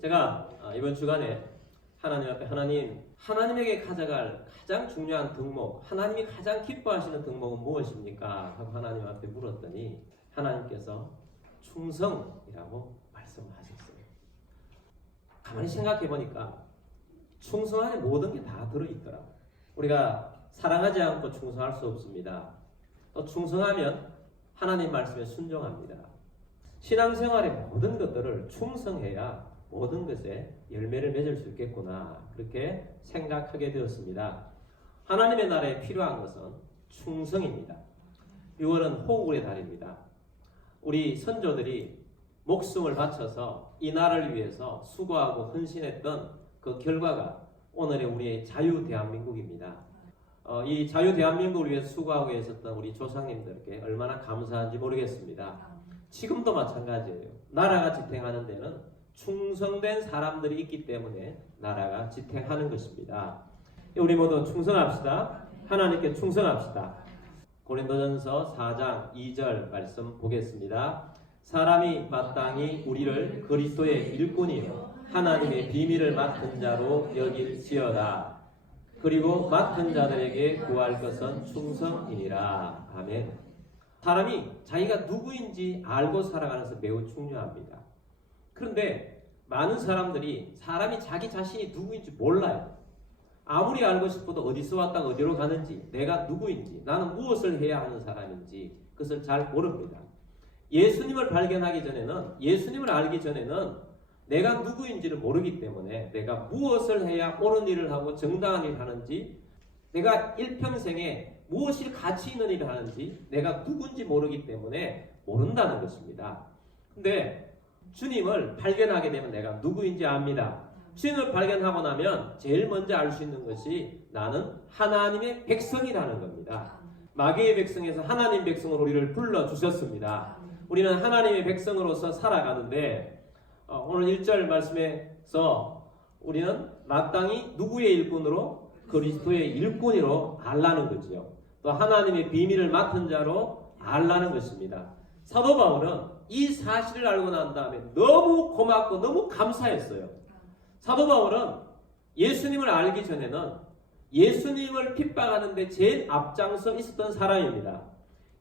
제가 이번 주간에 하나님 앞에 하나님에게 가져갈 가장 중요한 덕목, 하나님이 가장 기뻐하시는 덕목은 무엇입니까? 하고 하나님 앞에 물었더니 하나님께서 충성이라고 말씀하셨어요. 가만히 생각해 보니까 충성 안에 모든 게 다 들어있더라. 우리가 사랑하지 않고 충성할 수 없습니다. 또 충성하면 하나님 말씀에 순종합니다. 신앙생활의 모든 것들을 충성해야 모든 것에 열매를 맺을 수 있겠구나, 그렇게 생각하게 되었습니다. 하나님의 나라에 필요한 것은 충성입니다. 6월은 호국의 달입니다. 우리 선조들이 목숨을 바쳐서 이 나라를 위해서 수고하고 헌신했던 그 결과가 오늘의 우리의 자유 대한민국입니다. 이 자유 대한민국을 위해서 수고하고 있었던 우리 조상님들께 얼마나 감사한지 모르겠습니다. 지금도 마찬가지예요. 나라가 지탱하는 데는 충성된 사람들이 있기 때문에 나라가 지탱하는 것입니다. 우리 모두 충성합시다. 하나님께 충성합시다. 고린도전서 4장 2절 말씀 보겠습니다. 사람이 마땅히 우리를 그리스도의 일꾼이요 하나님의 비밀을 맡은 자로 여길지어다. 그리고 맡은 자들에게 구할 것은 충성이니라. 아멘. 사람이 자기가 누구인지 알고 살아가는 것은 매우 중요합니다. 그런데 많은 사람들이 사람이 자기 자신이 누구인지 몰라요. 아무리 알고 싶어도 어디서 왔다가 어디로 가는지, 내가 누구인지, 나는 무엇을 해야 하는 사람인지 그것을 잘 모릅니다. 예수님을 발견하기 전에는, 예수님을 알기 전에는 내가 누구인지를 모르기 때문에 내가 무엇을 해야 옳은 일을 하고 정당한 일을 하는지, 내가 일평생에 무엇이 가치 있는 일을 하는지 내가 누군지 모르기 때문에 모른다는 것입니다. 근데 주님을 발견하게 되면 내가 누구인지 압니다. 주님을 발견하고 나면 제일 먼저 알 수 있는 것이 나는 하나님의 백성이라는 겁니다. 마귀의 백성에서 하나님 백성으로 우리를 불러주셨습니다. 우리는 하나님의 백성으로서 살아가는데 오늘 1절 말씀에서 우리는 마땅히 누구의 일꾼으로? 그리스도의 일꾼으로 알라는 거지요. 또 하나님의 비밀을 맡은 자로 알라는 것입니다. 사도 바울은 이 사실을 알고 난 다음에 너무 고맙고 너무 감사했어요. 사도 바울은 예수님을 알기 전에는 예수님을 핍박하는데 제일 앞장서 있었던 사람입니다.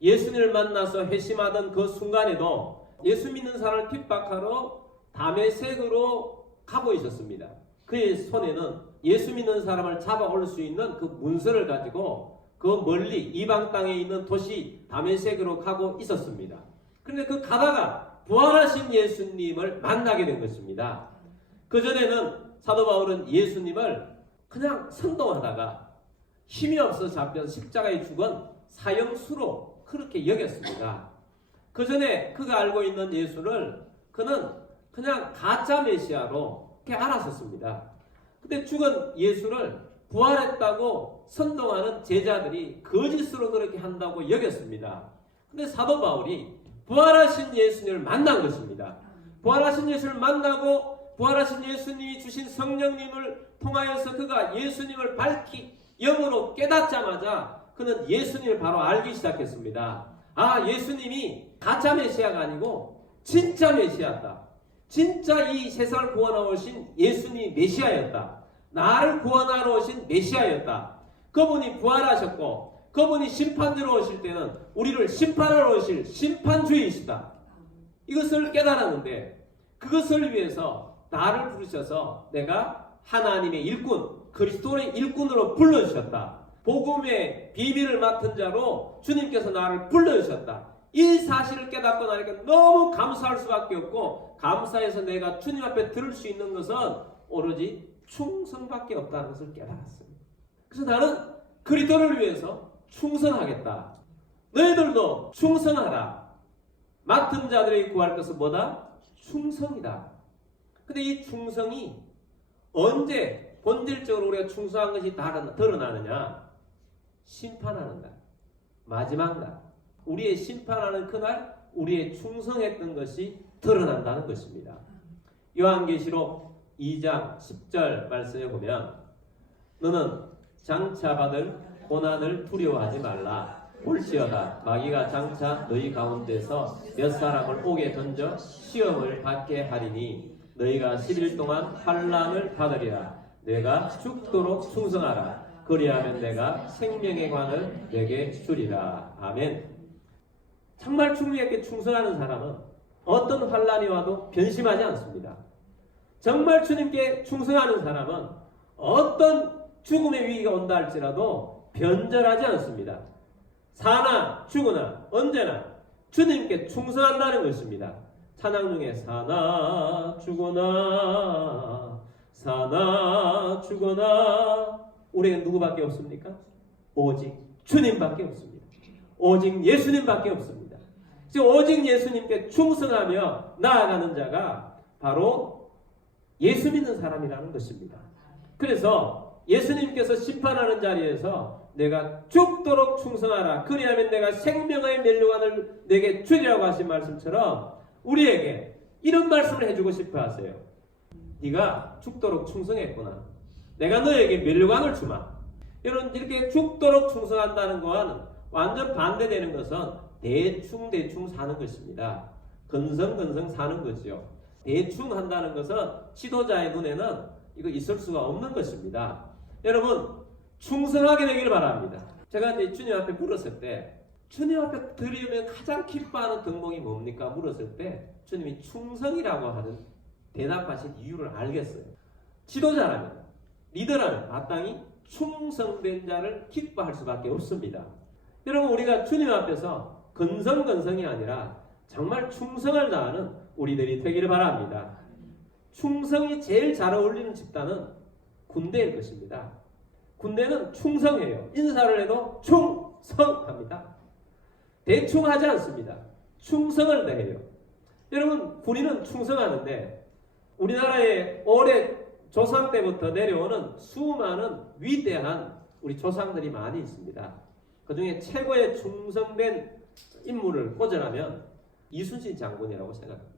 예수님을 만나서 회심하던 그 순간에도 예수 믿는 사람을 핍박하러 다메섹으로 가고 있었습니다. 그의 손에는 예수 믿는 사람을 잡아올 수 있는 그 문서를 가지고 그 멀리 이방 땅에 있는 도시 다메섹으로 가고 있었습니다. 그런데 그 가다가 부활하신 예수님을 만나게 된 것입니다. 그전에는 사도 바울은 예수님을 그냥 선동하다가 힘이 없어서 잡혀서 십자가에 죽은 사형수로 그렇게 여겼습니다. 그전에 그가 알고 있는 예수를 그는 그냥 가짜 메시아로 그렇게 알았었습니다. 근데 죽은 예수를 부활했다고 선동하는 제자들이 거짓으로 그렇게 한다고 여겼습니다. 근데 사도 바울이 부활하신 예수님을 만난 것입니다. 부활하신 예수를 만나고 부활하신 예수님이 주신 성령님을 통하여서 그가 예수님을 밝히 영으로 깨닫자마자 그는 예수님을 바로 알기 시작했습니다. 아, 예수님이 가짜 메시아가 아니고 진짜 메시아였다. 진짜 이 세상을 구원하러 오신 예수님이 메시아였다. 나를 구원하러 오신 메시아였다. 그분이 부활하셨고 그분이 심판대로 오실 때는 우리를 심판하러 오실 심판주이시다. 이것을 깨달았는데 그것을 위해서 나를 부르셔서 내가 하나님의 일꾼, 그리스도의 일꾼으로 불러주셨다. 복음의 비밀을 맡은 자로 주님께서 나를 불러주셨다. 이 사실을 깨닫고 나니까 너무 감사할 수밖에 없고, 감사해서 내가 주님 앞에 들을 수 있는 것은 오로지 충성밖에 없다는 것을 깨달았습니다. 그래서 나는 그리스도를 위해서 충성하겠다. 너희들도 충성하라. 맡은 자들에게 구할 것은 뭐다? 충성이다. 근데 이 충성이 언제 본질적으로 우리가 충성한 것이 드러나느냐? 심판하는 날, 마지막 날, 우리의 심판하는 그날 우리의 충성했던 것이 드러난다는 것입니다. 요한계시록 2장 10절 말씀에 보면 너는 장차 받을 고난을 두려워하지 말라. 볼지어다 마귀가 장차 너희 가운데서 몇 사람을 옥에 던져 시험을 받게 하리니 너희가 10일 동안 환난을 받으리라. 내가 죽도록 충성하라. 그리하면 내가 생명의 관을 내게 주리라. 아멘. 정말 주님께 충성하는 사람은 어떤 환난이 와도 변심하지 않습니다. 정말 주님께 충성하는 사람은 어떤 죽음의 위기가 온다 할지라도 변절하지 않습니다. 사나 죽으나 언제나 주님께 충성한다는 것입니다. 찬양 중에 사나 죽으나 사나 죽으나 우리에게 누구밖에 없습니까? 오직 주님밖에 없습니다. 오직 예수님밖에 없습니다. 오직 예수님께 충성하며 나아가는 자가 바로 예수 믿는 사람이라는 것입니다. 그래서 예수님께서 심판하는 자리에서 내가 죽도록 충성하라. 그리하면 내가 생명의 면류관을 내게 주리라고 하신 말씀처럼 우리에게 이런 말씀을 해주고 싶어 하세요. 네가 죽도록 충성했구나. 내가 너에게 면류관을 주마. 여러분, 이렇게 죽도록 충성한다는 것과는 완전 반대되는 것은 대충 사는 것입니다. 건성건성 사는 거죠. 대충 한다는 것은 지도자의 눈에는 이거 있을 수가 없는 것입니다. 여러분, 충성하게 되기를 바랍니다. 제가 이제 주님 앞에 물었을 때, 주님 앞에 드리면 가장 기뻐하는 덕목이 뭡니까? 물었을 때 주님이 충성이라고 하는 대답하신 이유를 알겠어요. 지도자라면, 리더라면 마땅히 충성된 자를 기뻐할 수밖에 없습니다. 여러분, 우리가 주님 앞에서 건성건성이 아니라 정말 충성을 다하는 우리들이 되기를 바랍니다. 충성이 제일 잘 어울리는 집단은 군대일 것입니다. 군대는 충성해요. 인사를 해도 충성합니다. 대충 하지 않습니다. 충성을 다해요. 여러분, 군인은 충성하는데 우리나라에 오래 조상 때부터 내려오는 수많은 위대한 우리 조상들이 많이 있습니다. 그 중에 최고의 충성된 인물을 꽂으라면 이순신 장군이라고 생각합니다.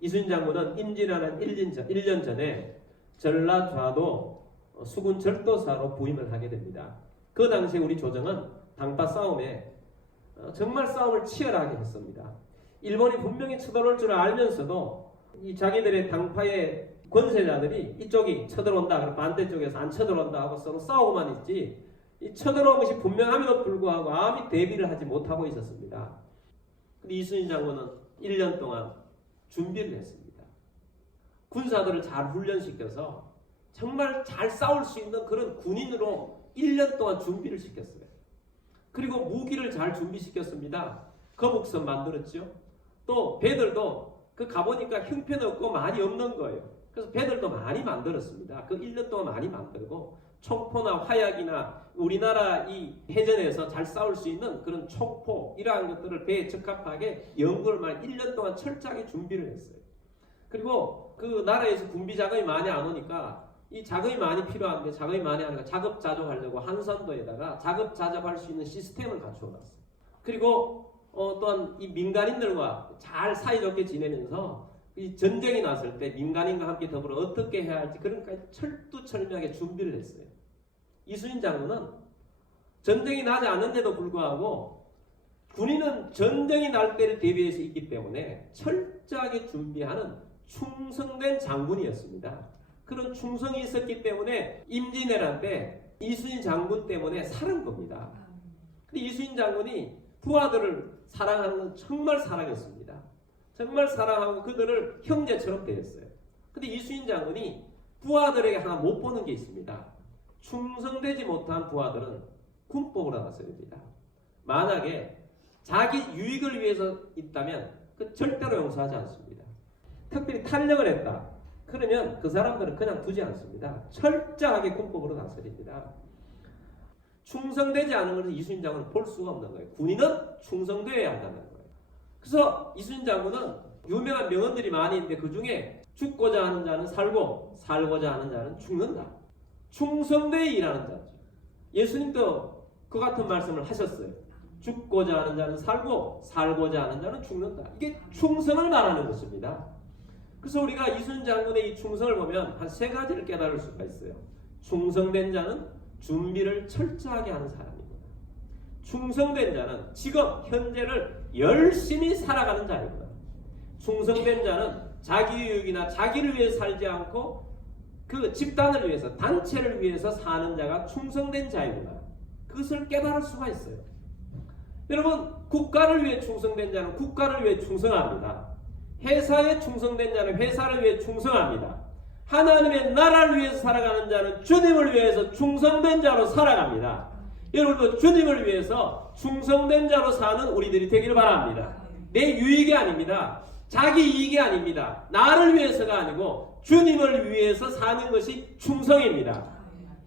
이순신 장군은 임진왜란 1년 전에 전라좌도 수군 절도사로 부임을 하게 됩니다. 그 당시에 우리 조정은 당파 싸움에 정말 싸움을 치열하게 했습니다. 일본이 분명히 쳐들어올 줄 알면서도 이 자기들의 당파의 권세자들이 이쪽이 쳐들어온다, 그럼 반대쪽에서 안 쳐들어온다 하고 서로 싸우고만 있지, 이 쳐들어온 것이 분명함에도 불구하고 아무 대비를 하지 못하고 있었습니다. 근데 이순신 장군은 1년 동안 준비를 했습니다. 군사들을 잘 훈련시켜서 정말 잘 싸울 수 있는 그런 군인으로 1년 동안 준비를 시켰어요. 그리고 무기를 잘 준비시켰습니다. 거북선 만들었죠. 또 배들도 그 가보니까 형편없고 많이 없는 거예요. 그래서 배들도 많이 만들었습니다. 그 1년 동안 많이 만들고 총포나 화약이나 우리나라 이 해전에서 잘 싸울 수 있는 그런 총포 이러한 것들을 배에 적합하게 연구를 많이 1년 동안 철저하게 준비를 했어요. 그리고 그 나라에서 군비 자금이 많이 안 오니까 이 자금이 많이 필요한데 자금이 많이 하니까 자급자족하려고 한산도에다가 자급자족할 수 있는 시스템을 갖추어놨어요. 그리고 또한 이 민간인들과 잘 사이좋게 지내면서 이 전쟁이 났을 때 민간인과 함께 더불어 어떻게 해야 할지 그러니까 철두철미하게 준비를 했어요. 이순신 장군은 전쟁이 나지 않는데도 불구하고 군인은 전쟁이 날 때를 대비해서 있기 때문에 철저하게 준비하는 충성된 장군이었습니다. 그런 충성이 있었기 때문에 임진왜란 때 이순신 장군 때문에 살은 겁니다. 근데 이순신 장군이 부하들을 사랑하는 건 정말 사랑했습니다. 정말 사랑하고 그들을 형제처럼 대했어요. 근데 이순신 장군이 부하들에게 하나 못 보는 게 있습니다. 충성되지 못한 부하들은 군법으로 나서립니다. 만약에 자기 유익을 위해서 있다면 그 절대로 용서하지 않습니다. 특별히 탈령을 했다. 그러면 그 사람들은 그냥 두지 않습니다. 철저하게 군법으로 나서립니다. 충성되지 않은 것을 이순신 장군은 볼 수가 없는 거예요. 군인은 충성되어야 한다는 거예요. 그래서 이순신 장군은 유명한 명언들이 많이 있는데 그 중에 죽고자 하는 자는 살고 살고자 하는 자는 죽는다. 충성되어 일하는 자죠. 예수님도 그 같은 말씀을 하셨어요. 죽고자 하는 자는 살고 살고자 하는 자는 죽는다. 이게 충성을 말하는 것입니다. 그래서 우리가 이순신 장군의 이 충성을 보면 한 세 가지를 깨달을 수가 있어요. 충성된 자는 준비를 철저하게 하는 사람입니다. 충성된 자는 지금 현재를 열심히 살아가는 자입니다. 충성된 자는 자기유익이나 자기를 위해 살지 않고 그 집단을 위해서, 단체를 위해서 사는 자가 충성된 자이구나. 그것을 깨달을 수가 있어요. 여러분, 국가를 위해 충성된 자는 국가를 위해 충성합니다. 회사에 충성된 자는 회사를 위해 충성합니다. 하나님의 나라를 위해서 살아가는 자는 주님을 위해서 충성된 자로 살아갑니다. 여러분도 주님을 위해서 충성된 자로 사는 우리들이 되기를 바랍니다. 내 유익이 아닙니다. 자기 이익이 아닙니다. 나를 위해서가 아니고 주님을 위해서 사는 것이 충성입니다.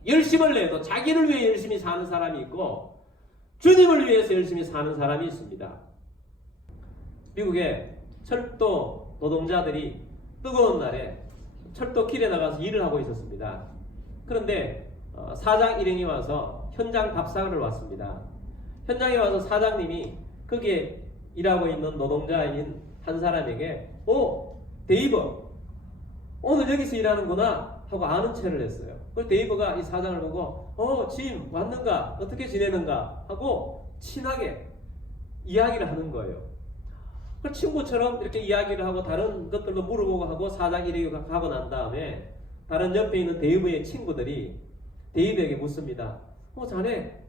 열심을 내도 자기를 위해 열심히 사는 사람이 있고 주님을 위해서 열심히 사는 사람이 있습니다. 미국의 철도 노동자들이 뜨거운 날에 철도 길에 나가서 일을 하고 있었습니다. 그런데 사장 일행이 와서 현장 답사를 왔습니다. 현장에 와서 사장님이 거기에 일하고 있는 노동자인 한 사람에게 데이버 오늘 여기서 일하는구나 하고 아는 체를 했어요. 그래서 데이버가 이 사장을 보고 짐 왔는가 어떻게 지내는가 하고 친하게 이야기를 하는 거예요. 그 친구처럼 이렇게 이야기를 하고 다른 것들도 물어보고 하고 사장 일행이 가고 난 다음에 다른 옆에 있는 데이버의 친구들이 데이버에게 묻습니다. 자네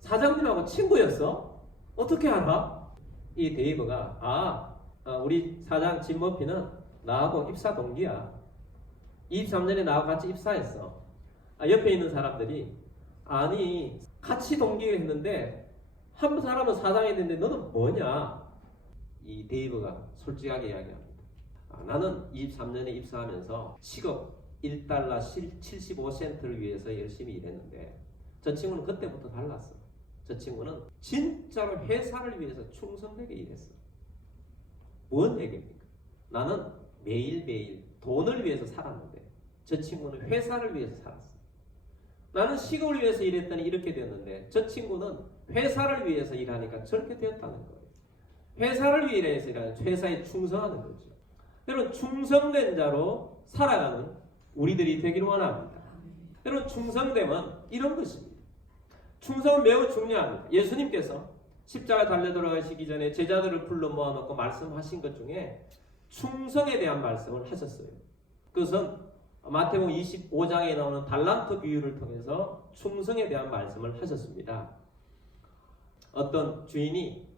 사장님하고 친구였어? 어떻게 알아? 이 데이버가 우리 사장 짐 머피는 나하고 입사 동기야. 23년에 나하고 같이 입사했어. 옆에 있는 사람들이 아니 같이 동기를 했는데 한 사람은 사장이 됐는데 너는 뭐냐? 이 데이버가 솔직하게 이야기합니다. 나는 23년에 입사하면서 시급 1달러 75센트를 위해서 열심히 일했는데 저 친구는 그때부터 달랐어. 저 친구는 진짜로 회사를 위해서 충성되게 일했어. 뭔 얘기입니까? 나는 매일매일 돈을 위해서 살았는데 저 친구는 회사를 위해서 살았어. 나는 시급을 위해서 일했더니 이렇게 됐는데 저 친구는 회사를 위해서 일하니까 저렇게 되었다는 거예요. 회사를 위해서 일하는 회사에 충성하는 거죠. 여러분 충성된 자로 살아가는 우리들이 되기를 원합니다. 여러분 충성됨은 이런 것입니다. 충성은 매우 중요합니다. 예수님께서 십자가 달려 돌아가시기 전에 제자들을 불러 모아놓고 말씀하신 것 중에 충성에 대한 말씀을 하셨어요. 그것은 마태복음 25장에 나오는 달란트 비유를 통해서 충성에 대한 말씀을 하셨습니다. 어떤 주인이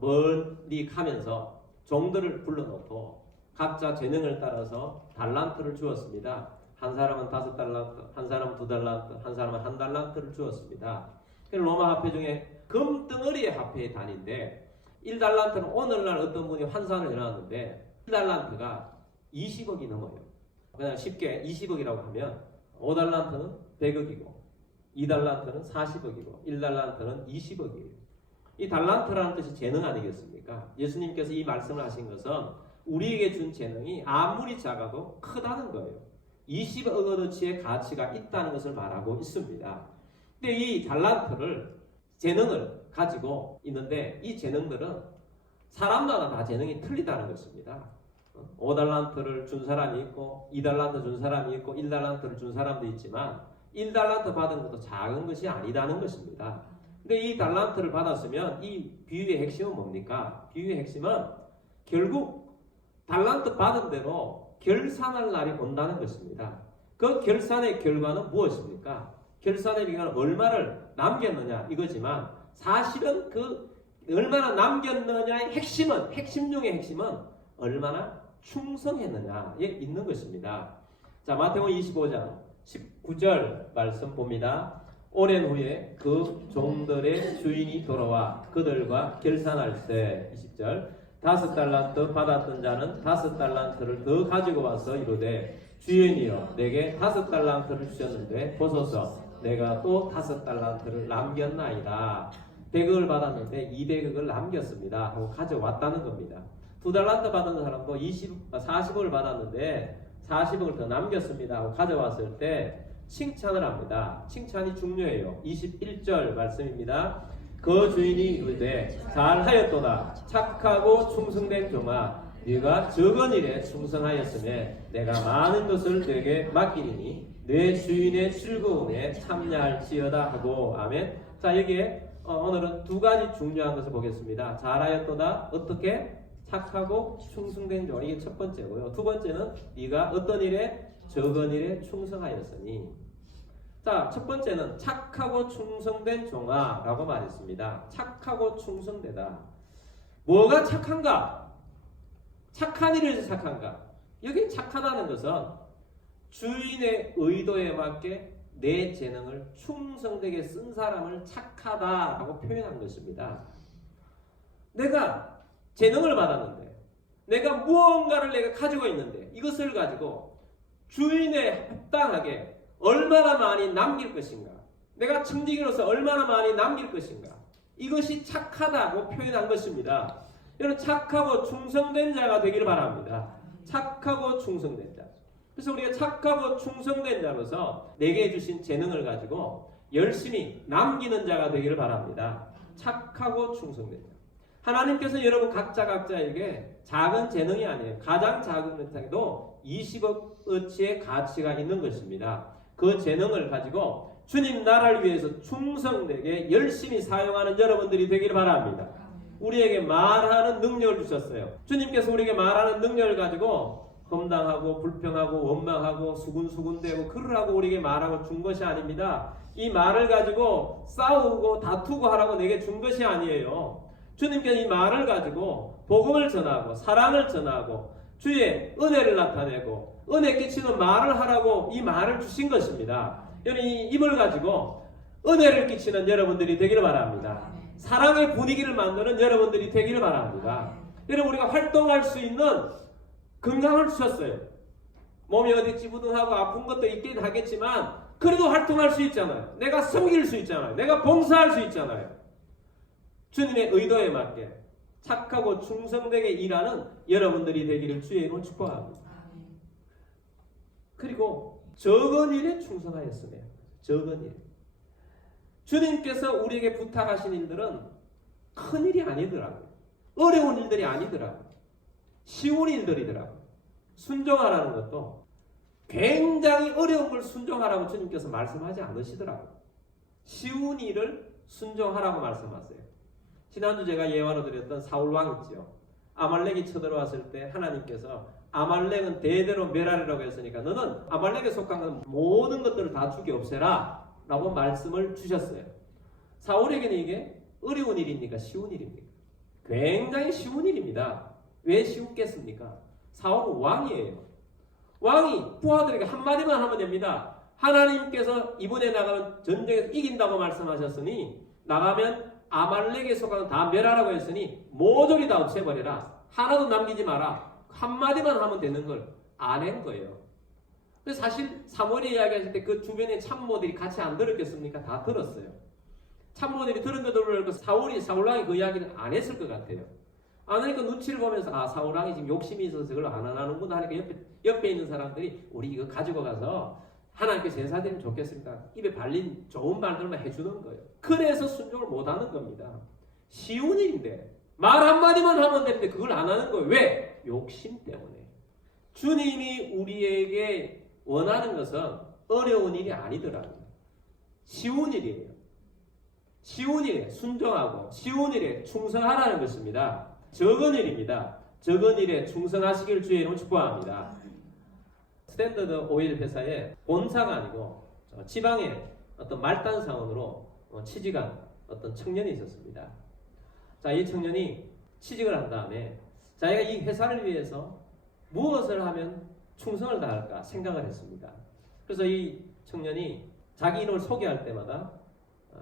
멀리 가면서 종들을 불러놓고 각자 재능을 따라서 달란트를 주었습니다. 한 사람은 5달란트, 한 사람은 2달란트, 한 사람은 1달란트를 주었습니다. 로마 화폐 중에 금덩어리의 화폐의 단위인데 1달란트는 오늘날 어떤 분이 환산을 해놨는데 1달란트가 20억이 넘어요. 그냥 쉽게 20억이라고 하면 5달란트는 100억이고 2달란트는 40억이고 1달란트는 20억이에요. 이 달란트라는 뜻이 재능 아니겠습니까? 예수님께서 이 말씀을 하신 것은 우리에게 준 재능이 아무리 작아도 크다는 거예요. 20억어치의 가치가 있다는 것을 말하고 있습니다. 근데 이 달란트를 재능을 가지고 있는데 이 재능들은 사람마다 다 재능이 틀리다는 것입니다. 5달란트를 준 사람이 있고 2달란트 준 사람이 있고 1달란트를 준 사람도 있지만 1달란트 받은 것도 작은 것이 아니다는 것입니다. 근데 이 달란트를 받았으면 이 비유의 핵심은 뭡니까? 비유의 핵심은 결국 달란트 받은 대로 결산할 날이 온다는 것입니다. 그 결산의 결과는 무엇입니까? 결산의 결과는 얼마를 남겼느냐 이거지만 사실은 그 얼마나 남겼느냐의 핵심 중의 핵심은 얼마나 충성했느냐에 있는 것입니다. 자, 마태복음 25장 19절 말씀 봅니다. 오랜 후에 그 종들의 주인이 돌아와 그들과 결산할 때 20절 5달란트 받았던 자는 5달란트를 더 가지고 와서 이르되 주인이여 내게 5달란트를 주셨는데 보소서 내가 또 5달란트를 남겼나이다. 100억을 받았는데 200억을 남겼습니다 하고 가져왔다는 겁니다. 2달란트 받은 사람도 40억을 받았는데 40억을 더 남겼습니다 하고 가져왔을 때 칭찬을 합니다. 칭찬이 중요해요. 21절 말씀입니다. 그 주인이 이르되 잘하였도다 착하고 충성된 종아 네가 적은 일에 충성하였으며 내가 많은 것을 네게 맡기리니 내 주인의 즐거움에 참여할지어다 하고 아멘. 자 여기에 오늘은 두 가지 중요한 것을 보겠습니다. 잘하였도다 어떻게? 착하고 충성된 종. 이게 첫 번째고요. 두 번째는 네가 어떤 일에? 적은 일에 충성하였으니. 자, 첫 번째는 착하고 충성된 종아 라고 말했습니다. 착하고 충성되다. 뭐가 착한가? 착한 일을 해서 착한가? 여기 착하다는 것은 주인의 의도에 맞게 내 재능을 충성되게 쓴 사람을 착하다라고 표현한 것입니다. 내가 재능을 받았는데, 내가 무언가를 내가 가지고 있는데, 이것을 가지고 주인에 합당하게 얼마나 많이 남길 것인가, 내가 청지기로서 얼마나 많이 남길 것인가, 이것이 착하다고 표현한 것입니다. 여러분, 착하고 충성된 자가 되기를 바랍니다. 착하고 충성된 자. 그래서 우리가 착하고 충성된 자로서 내게 주신 재능을 가지고 열심히 남기는 자가 되기를 바랍니다. 착하고 충성된 자. 하나님께서 여러분 각자에게 작은 재능이 아니에요. 가장 작은 재능도 20억어치의 가치가 있는 것입니다. 그 재능을 가지고 주님 나라를 위해서 충성되게 열심히 사용하는 여러분들이 되기를 바랍니다. 우리에게 말하는 능력을 주셨어요. 주님께서 우리에게 말하는 능력을 가지고 험담하고 불평하고 원망하고 수군수군대고 그러라고 우리에게 말하고 준 것이 아닙니다. 이 말을 가지고 싸우고 다투고 하라고 내게 준 것이 아니에요. 주님께서 이 말을 가지고 복음을 전하고 사랑을 전하고 주의 은혜를 나타내고 은혜 끼치는 말을 하라고 이 말을 주신 것입니다. 여러분, 이 입을 가지고 은혜를 끼치는 여러분들이 되기를 바랍니다. 사랑의 분위기를 만드는 여러분들이 되기를 바랍니다. 여러분, 우리가 활동할 수 있는 건강을 주셨어요. 몸이 어디 찌부둥하고 아픈 것도 있긴 하겠지만 그래도 활동할 수 있잖아요. 내가 섬길 수 있잖아요. 내가 봉사할 수 있잖아요. 주님의 의도에 맞게 착하고 충성되게 일하는 여러분들이 되기를 주의 이름으로 축복합니다. 그리고 적은 일에 충성하였으며, 적은 일. 주님께서 우리에게 부탁하신 일들은 큰 일이 아니더라고요. 어려운 일들이 아니더라고요. 쉬운 일들이더라고요. 순종하라는 것도 굉장히 어려운 걸 순종하라고 주님께서 말씀하지 않으시더라고요. 쉬운 일을 순종하라고 말씀하세요. 지난주 제가 예화로 드렸던 사울왕 있죠. 아말렉이 쳐들어왔을 때 하나님께서 아말렉은 대대로 멸하리라고 했으니까 너는 아말렉에 속한 모든 것들을 다 죽여 없애라 라고 말씀을 주셨어요. 사울에게는 이게 어려운 일입니까? 쉬운 일입니까? 굉장히 쉬운 일입니다. 왜 쉬웠겠습니까? 사울은 왕이에요. 왕이 부하들에게 한마디만 하면 됩니다. 하나님께서 이번에 나가면 전쟁에서 이긴다고 말씀하셨으니 나가면 아말렉에 속한 다 멸하라고 했으니 모조리 다 없애버려라. 하나도 남기지 마라. 한마디만 하면 되는 걸 안 한 거예요. 그래서 사실 사무엘이 이야기하실 때 그 주변에 참모들이 같이 안 들었겠습니까? 다 들었어요. 참모들이 들은 것도 모르고 사울왕이 그 이야기는 안 했을 것 같아요. 안 하니까 눈치를 보면서 사울왕이 지금 욕심이 있어서 그걸 안 하는구나 하니까 옆에 있는 사람들이 우리 이거 가지고 가서 하나님께 제사드리면 좋겠습니다. 입에 발린 좋은 말들만 해주는 거예요. 그래서 순종을 못하는 겁니다. 쉬운 일인데 말 한마디만 하면 되는데 그걸 안 하는 거예요. 왜? 욕심 때문에. 주님이 우리에게 원하는 것은 어려운 일이 아니더라고요. 쉬운 일이에요. 쉬운 일에 순종하고 쉬운 일에 충성하라는 것입니다. 적은 일입니다. 적은 일에 충성하시길 주의 이름으로 축복합니다. 스탠더드 오일 회사의 본사가 아니고 지방의 어떤 말단 사원으로 취직한 어떤 청년이 있었습니다. 자, 이 청년이 취직을 한 다음에 자기가 이 회사를 위해서 무엇을 하면 충성을 다할까 생각을 했습니다. 그래서 이 청년이 자기 이름을 소개할 때마다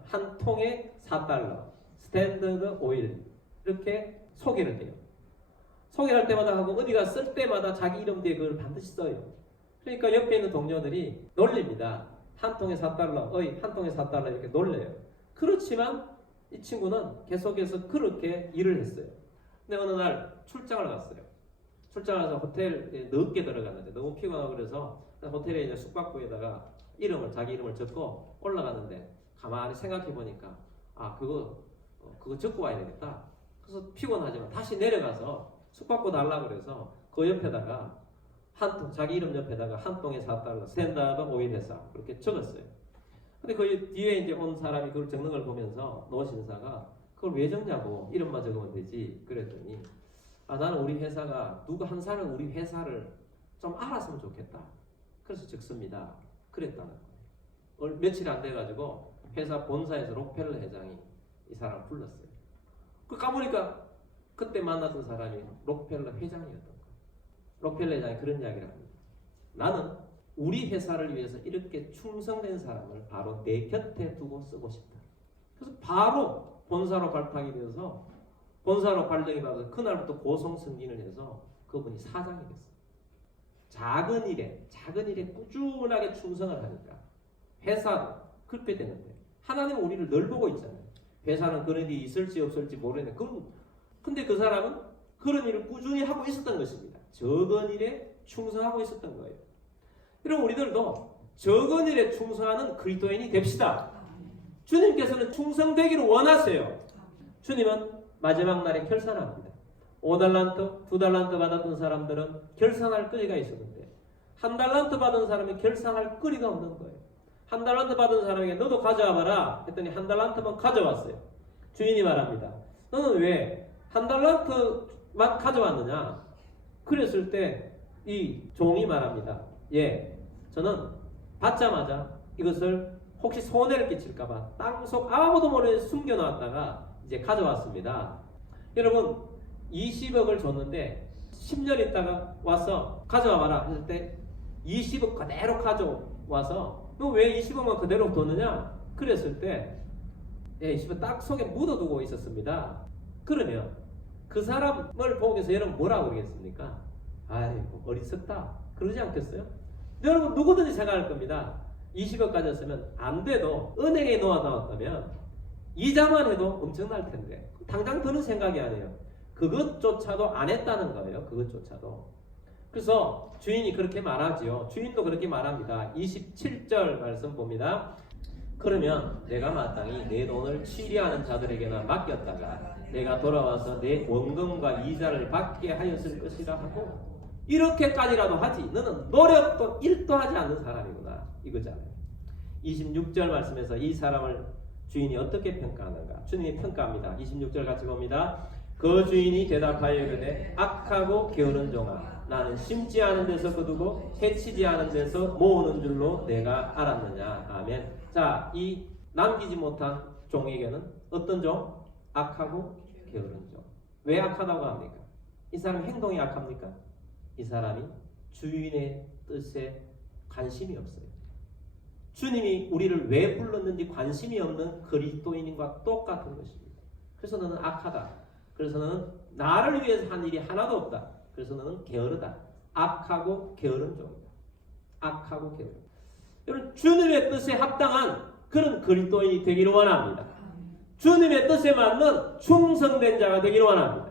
한 통에 $4 스탠더드 오일 이렇게 소개를 해요. 소개할 때마다 하고 어디가 쓸 때마다 자기 이름 뒤에 그걸 반드시 써요. 그러니까 옆에 있는 동료들이 놀립니다. 한 통에 $4, 한 통에 $4 이렇게 놀려요. 그렇지만 이 친구는 계속해서 그렇게 일을 했어요. 근데 어느 날 출장을 갔어요. 출장을 가서 호텔에 늦게 들어갔는데 너무 피곤하고 그래서 호텔에 이제 숙박부에다가 자기 이름을 적고 올라갔는데 가만히 생각해 보니까 그거 적고 와야 되겠다. 그래서 피곤하지만 다시 내려가서 숙박부 달라고 그래서 그 옆에다가 자기 이름 옆에다가 한 통에 $4 스탠다드 오일 회사 그렇게 적었어요. 근데 그 뒤에 이제 온 사람이 그걸 적는 걸 보면서 노 신사가 그걸 왜 적냐고 이름만 적으면 되지 그랬더니 나는 우리 회사가 누구 한 사람은 우리 회사를 좀 알았으면 좋겠다. 그래서 적습니다. 그랬다는 거예요. 며칠 안 돼가지고 회사 본사에서 록펠러 회장이 이 사람을 불렀어요. 그 까보니까 그때 만났던 사람이 록펠러 회장이었던 거예요. 록펠러 회장이 그런 이야기를 합니다. 나는 우리 회사를 위해서 이렇게 충성된 사람을 바로 내 곁에 두고 쓰고 싶다. 그래서 바로 본사로 발탁이 되어서 본사로 발령이 받아서 그날부터 고송 승진을 해서 그분이 사장이 됐어요. 작은 일에 꾸준하게 충성을 하니까 회사도 그렇게 되는데 하나님은 우리를 늘 보고 있잖아요. 회사는 그런 일이 있을지 없을지 모르는데 근데 그 사람은 그런 일을 꾸준히 하고 있었던 것입니다. 적은 일에 충성하고 있었던 거예요. 그럼 우리들도 적은 일에 충성하는 그리스도인이 됩시다. 주님께서는 충성되기를 원하세요. 주님은 마지막 날에 결산합니다. 5달란트, 2달란트 받았던 사람들은 결산할 거리가 있었는데 1달란트 받은 사람이 결산할 거리가 없는 거예요. 1달란트 받은 사람에게 너도 가져와봐라 했더니 1달란트만 가져왔어요. 주인이 말합니다. 너는 왜 1달란트만 가져왔느냐? 그랬을 때 이 종이 말합니다. 예, 저는 받자마자 이것을 혹시 손해를 끼칠까봐 땅속 아무도 모르게 숨겨놨다가 이제 가져왔습니다. 여러분 20억을 줬는데 10년 있다가 와서 가져와봐라 했을 때 20억 그대로 가져와서 너 왜 20억만 그대로 뒀느냐? 그랬을 때 20억 땅 속에 묻어두고 있었습니다. 그러면 그 사람을 보면서 여러분 뭐라고 그러겠습니까? 아이고 어리석다 그러지 않겠어요? 여러분 누구든지 생각할 겁니다. 20억 가졌으면 안 돼도 은행에 놓아놨다면 이자만 해도 엄청날 텐데 당장 드는 생각이 아니에요. 그것조차도 안 했다는 거예요. 그것조차도. 그래서 주인이 그렇게 말하지요. 주인도 그렇게 말합니다. 27절 말씀 봅니다. 그러면 내가 마땅히 내 돈을 취리하는 자들에게나 맡겼다가 내가 돌아와서 내 원금과 이자를 받게 하였을 것이라 하고 이렇게까지라도 하지 너는 노력도 1도 하지 않는 사람이구나 이거잖아요. 26절 말씀에서 이 사람을 주인이 어떻게 평가하는가? 주님이 평가합니다. 26절 같이 봅니다. 그 주인이 대답하여 이르되 악하고 게으른 종아 나는 심지 않은 데서 거두고 해치지 않은 데서 모으는 줄로 내가 알았느냐. 아멘. 자, 이 남기지 못한 종에게는 어떤 종? 악하고 게으른 종. 왜 악하다고 합니까? 이 사람 행동이 악합니까? 이 사람이 주인의 뜻에 관심이 없어요. 주님이 우리를 왜 불렀는지 관심이 없는 그리스도인과 똑같은 것입니다. 그래서 너는 악하다. 그래서 너는 나를 위해서 한 일이 하나도 없다. 그래서 너는 게으르다. 악하고 게으른 종이다. 악하고 게으른. 여러분 주님의 뜻에 합당한 그런 그리스도인이 되기를 원합니다. 주님의 뜻에 맞는 충성된 자가 되기를 원합니다.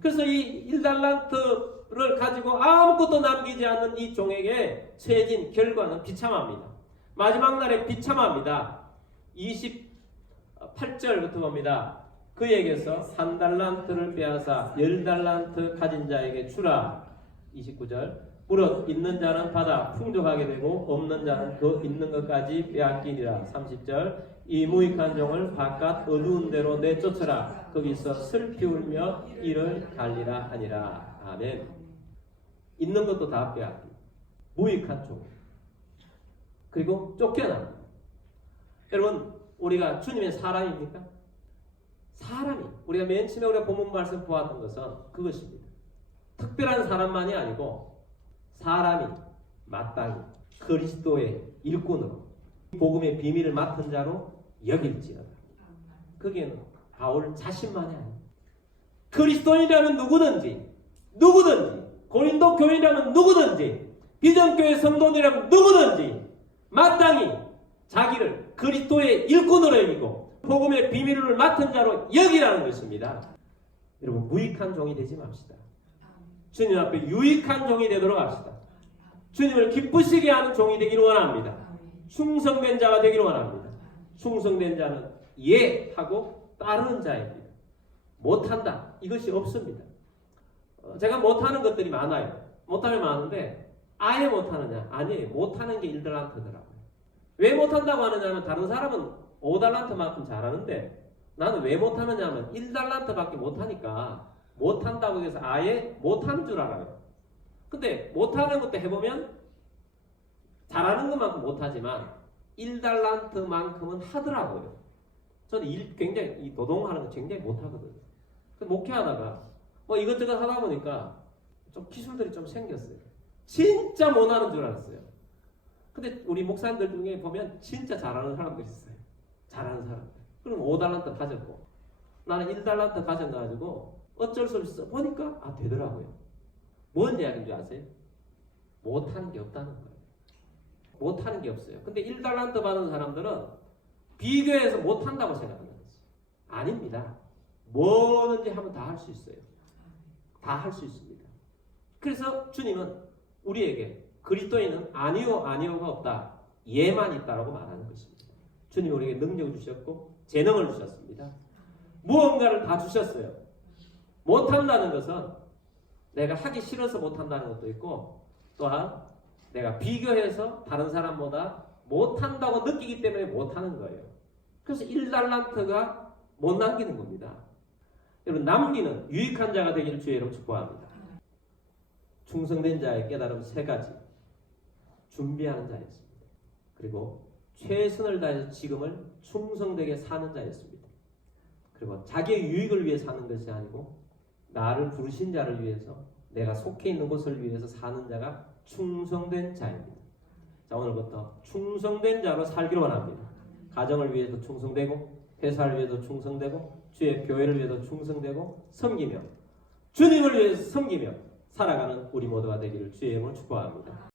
그래서 이 1달란트를 가지고 아무것도 남기지 않는 이 종에게 세진 결과는 비참합니다. 마지막 날에 비참합니다. 28절부터 봅니다. 그에게서 1달란트를 빼앗아 10달란트 가진 자에게 주라. 29절 무릇 있는 자는 받아 풍족하게 되고 없는 자는 그 있는 것까지 빼앗기리라. 30절 이 무익한 종을 바깥 어두운 데로 내쫓으라. 거기서 슬피 울며 이를 갈리라 하니라. 아멘. 있는 것도 다 빼앗기. 무익한 종. 그리고 쫓겨납니다. 여러분 우리가 주님의 사람입니까? 사람이 우리가 맨 처음에 우리가 본문 말씀 보았던 것은 그것입니다. 특별한 사람만이 아니고 사람이 마땅히 그리스도의 일꾼으로 복음의 비밀을 맡은 자로 여길지어다. 그게 바울 자신만이 아닙니다. 그리스도인이라면 누구든지 고린도 교인이라면 누구든지 비전교회 성도들이라면 누구든지 마땅히 자기를 그리스도의 일꾼으로 여기고 복음의 비밀을 맡은 자로 여기라는 것입니다. 여러분 무익한 종이 되지 맙시다. 주님 앞에 유익한 종이 되도록 합시다. 주님을 기쁘시게 하는 종이 되기를 원합니다. 충성된 자가 되기를 원합니다. 충성된 자는 예 하고 따르는 자입니다. 못한다 이것이 없습니다. 제가 못하는 것들이 많아요. 못하는 게 많은데 아예 못하느냐? 아니에요. 못하는 게 1달란트더라고요. 왜 못한다고 하느냐면 다른 사람은 5달란트만큼 잘하는데 나는 왜 못하느냐 하면 1달란트밖에 못하니까 못한다고 해서 아예 못하는 줄 알아요. 근데 못하는 것도 해보면 잘하는 것만큼 못하지만 1달란트만큼은 하더라고요. 저는 굉장히 이 노동하는 거 굉장히 못하거든요. 목회하다가 뭐 이것저것 하다 보니까 좀 기술들이 좀 생겼어요. 진짜 못하는 줄 알았어요. 근데 우리 목사님들 중에 보면 진짜 잘하는 사람도 있어요. 잘하는 사람들. 그럼 5달란트 가졌고 나는 1달란트 가져가지고 어쩔 수 없이 보니까 되더라고요. 뭔 이야기인 줄 아세요? 못하는 게 없다는 거예요. 못하는 게 없어요. 근데 1달란트 받은 사람들은 비교해서 못한다고 생각하는 거죠. 아닙니다. 뭐든지 하면 다 할 수 있어요. 다 할 수 있습니다. 그래서 주님은 우리에게 그리스도인은 아니오가 없다. 예만 있다라고 말하는 것입니다. 주님이 우리에게 능력을 주셨고 재능을 주셨습니다. 무언가를 다 주셨어요. 못한다는 것은 내가 하기 싫어서 못한다는 것도 있고 또한 내가 비교해서 다른 사람보다 못한다고 느끼기 때문에 못하는 거예요. 그래서 1달란트가 못 남기는 겁니다. 여러분 남기는 유익한 자가 되기를 주의 이름 축복합니다. 충성된 자의 깨달음 3가지. 준비하는 자였습니다. 그리고 최선을 다해서 지금을 충성되게 사는 자였습니다. 그리고 자기의 유익을 위해 사는 것이 아니고 나를 부르신 자를 위해서 내가 속해 있는 곳을 위해서 사는 자가 충성된 자입니다. 자, 오늘부터 충성된 자로 살기를 원합니다. 가정을 위해서 충성되고 회사를 위해서 충성되고 주의 교회를 위해서 충성되고 섬기며 주님을 위해서 섬기며 살아가는 우리 모두가 되기를 주의 이름으로 축복합니다.